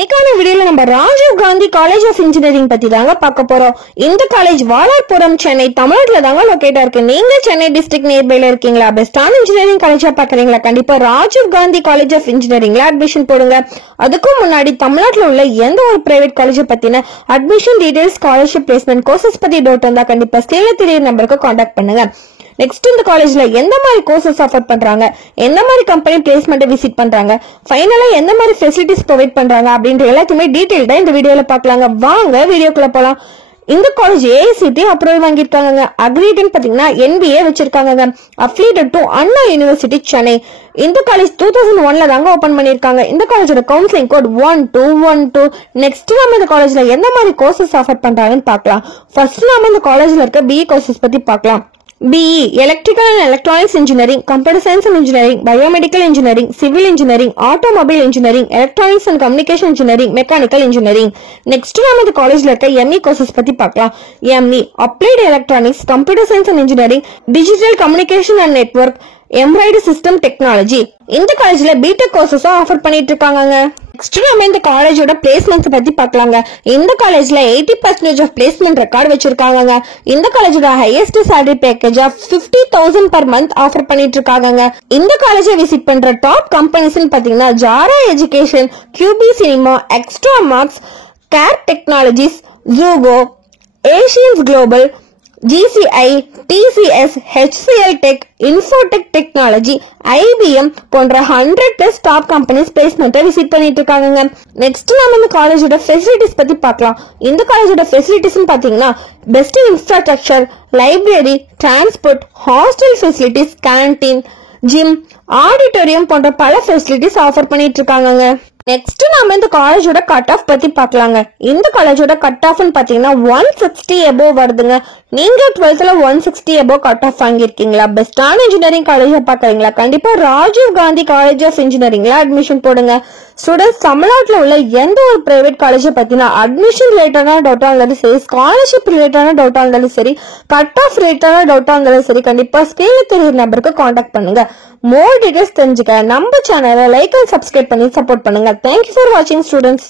இன்னைக்கான வீடியோல நம்ம Rajiv Gandhi college of engineering பத்தி தாங்க பார்க்க போறோம். இந்த காலேஜ் வாலார்புரம் சென்னை தமிழ்நாட்டுல தாங்க லொகேட்டா இருக்கு. நீங்க சென்னை டிஸ்ட்ரிக்ட் நியர்பைல இருக்கீங்களா? பெஸ்டான இன்ஜினியரிங் காலேஜா பாக்குறீங்களா? கண்டிப்பா ராஜீவ் காந்தி காலேஜ் ஆஃப் இன்ஜினியரிங்ல அட்மிஷன் போடுங்க. அதுக்கும் முன்னாடி தமிழ்நாட்டுல உள்ள எந்த ஒரு பிரைவேட் காலேஜ் பத்தின admission details, scholarship, placement, courses பத்தி டவுட் இருந்தா கண்டிப்பா ஸ்கிரீன்ல தெரியுற நம்பருக்கு கான்டாக்ட் பண்ணுங்க. நெக்ஸ்ட் இந்த காலேஜ்ல எந்த மாதிரி கோர்சஸ் ஆஃபர் பண்றாங்க, எந்த மாதிரி கம்பெனி பிளேஸ்மெண்ட் விசிட் பண்றாங்க, ஃபைனலா எந்த மாதிரி ஃபெசிலிட்டிஸ் ப்ரொவைட் பண்றாங்க அப்படின்ற எல்லாத்தையுமே டீடைல்டா இந்த வீடியோல பார்க்கலாங்க. வாங்க வீடியோக்குள்ள போலாம். இந்த காலேஜ் ஏஐசிடி அப்ரூவல் வாங்கியிருக்காங்க. அக்ரிடென்ட் பாத்தீங்கன்னா NBA வச்சிருக்காங்க. Affiliated to Anna university Chennai. இந்த காலேஜ் 2001ல தாங்க ஓபன் பண்ணிருக்காங்க. இந்த காலேஜோட கவுன்சிலிங் கோட் 1212. நெக்ஸ்ட் நாம இந்த காலேஜ்ல எந்த மாதிரி கோர்சஸ் ஆஃபர் பண்றாங்கன்னு பார்க்கலாம். ஃபர்ஸ்ட் நாம இந்த காலேஜ்ல இருக்க BE கோர்சஸ் பத்தி பார்க்கலாம். BE Electrical and Electronics Engineering, Computer Science and Engineering, Biomedical Engineering, Civil Engineering, Automobile Engineering, Electronics and Communication Engineering, Mechanical Engineering. Next நாம இந்த காலேஜ்ல இருக்க ME கோர்சஸ் பத்தி பார்க்கலாம். ME Applied Electronics, Computer Science and Engineering, Digital Communication and Network, Embedded System Technology. இந்த காலேஜ்ல BTech courses offer பண்ணிட்டு இருக்காங்க. நெக்ஸ்ட் நாம இந்த காலேஜோட பிளேஸ்மெண்ட்ஸ் பத்தி பார்க்கலாங்க. இந்த காலேஜ்ல 80% ஆஃப் பிளேஸ்மெண்ட் ரெக்கார்ட் வச்சிருக்காங்க. இந்த காலேஜோட highest salary package of 50,000 per month offer பண்ணிட்டு இருக்காங்க. இந்த காலேஜை விசிட் பண்ற டாப் கம்பெனிஸ் பாத்தீங்கன்னா Zara education, QB cinema, extra marks, care technologies, ஜூகோ, Asians global, GCI, TCS, HCL Tech, Infotech Technology, IBM போன்ற 100+ டாப் கம்பெனிஸ் பிளேஸ்மெண்ட்டை விசிட் பண்ணிட்டு இருக்காங்க. நெக்ஸ்ட் நாம இந்த காலேஜோட ஃபெசிலிட்டிஸ் பத்தி பார்க்கலாம். இந்த காலேஜோட ஃபெசிலிட்டிஸ் பாத்தீங்கன்னா best infrastructure, library, transport, hostel facilities, canteen, gym, auditorium போன்ற பல ஃபெசிலிட்டிஸ் ஆஃபர் பண்ணிட்டு இருக்காங்க. நெக்ஸ்ட் நாம இந்த காலேஜோட கட் ஆஃப் பத்தி பார்க்கலாங்க. இந்த காலேஜோட கட் ஆஃப்னு பாத்தீங்கன்னா 160 above வருதுங்க. நீங்க 12th 160 above கட் ஆஃப் வாங்கிருக்கீங்களா? பெஸ்டான இன்ஜினியரிங் காலேஜா பாக்குறீங்களா? கண்டிப்பா ராஜீவ் காந்தி காலேஜ் ஆஃப் இன்ஜினியரிங்ல அட்மிஷன் போடுங்க. ஸ்டூடெண்ட்ஸ் தமிழ்நாட்டுல உள்ள எந்த ஒரு பிரைவேட் காலேஜ பத்தினா அட்மிஷன் ரிலேட்டடான டவுட்டா இருந்தாலும் சரி, ஸ்காலர்ஷிப் ரிலேட்டடான டவுட்டா இருந்தாலும் சரி, கட் ஆஃப் ரிலேட்டடான டவுட்டா இருந்தாலும் சரி, கண்டிப்பா ஸ்கிரீன்ல தெரியுற நம்பருக்கு கான்டாக்ட் பண்ணுங்க. மோர் டீடைல்ஸ் தெரிஞ்சுக்க நம்ம சேனலை லைக் அண்ட் சப்ஸ்கிரைப் பண்ணி சப்போர்ட் பண்ணுங்க. Thank you for watching, students.